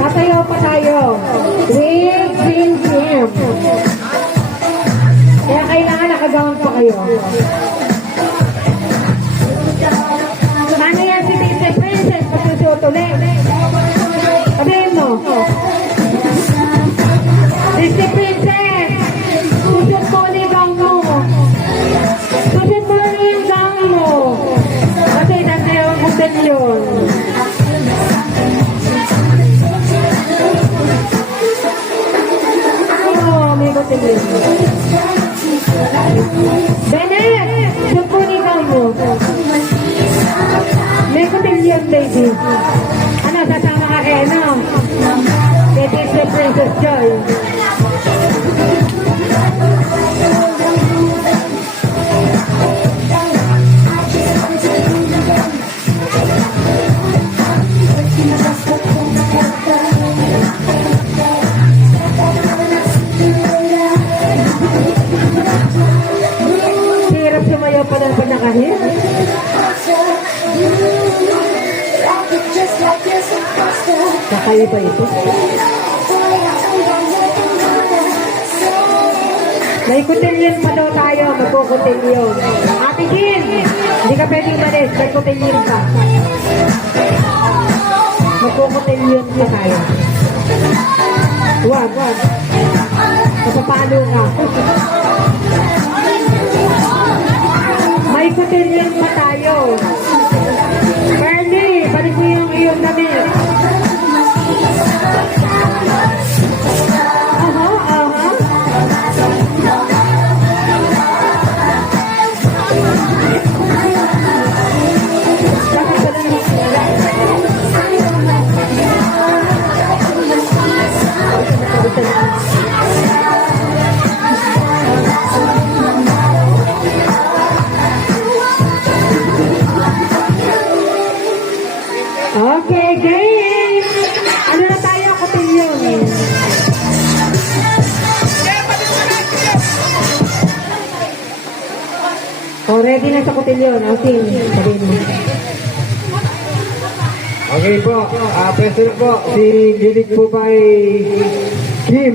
Tatayo pa tayo. With green team. Kaya kailangan nakagown pa kayo. Ano yan si Disney Princess? Pagsusuot ulit. Sabihin mo. Disney Princess! Susuot mo ulit gown mo. Susuot mo ulit yung gown mo. Kasi nandun yung hotel yun. Bennett! Supunin ka mo. May kutilyon, baby. Ano, sasama ka kay ano? Kay Disney Princess Joy. Sumayaw pa lang pag nakahit. Kakaiba ito. May kutilyon pa daw tayo. Magkukutilyon. Ate Jean, hindi ka pwedeng malis. May kutilyon pa. Magkukutilyon pa tayo. Wag. Kapapalo ka. May kutilyon pa tayo. Carly, balik mo yung iyong damit. Okay, game! Ano na tayo? Kutilyon. Ready na sa kutilyon. Austin, sabihin mo. Okay po. President po, si Lilig po by Kim.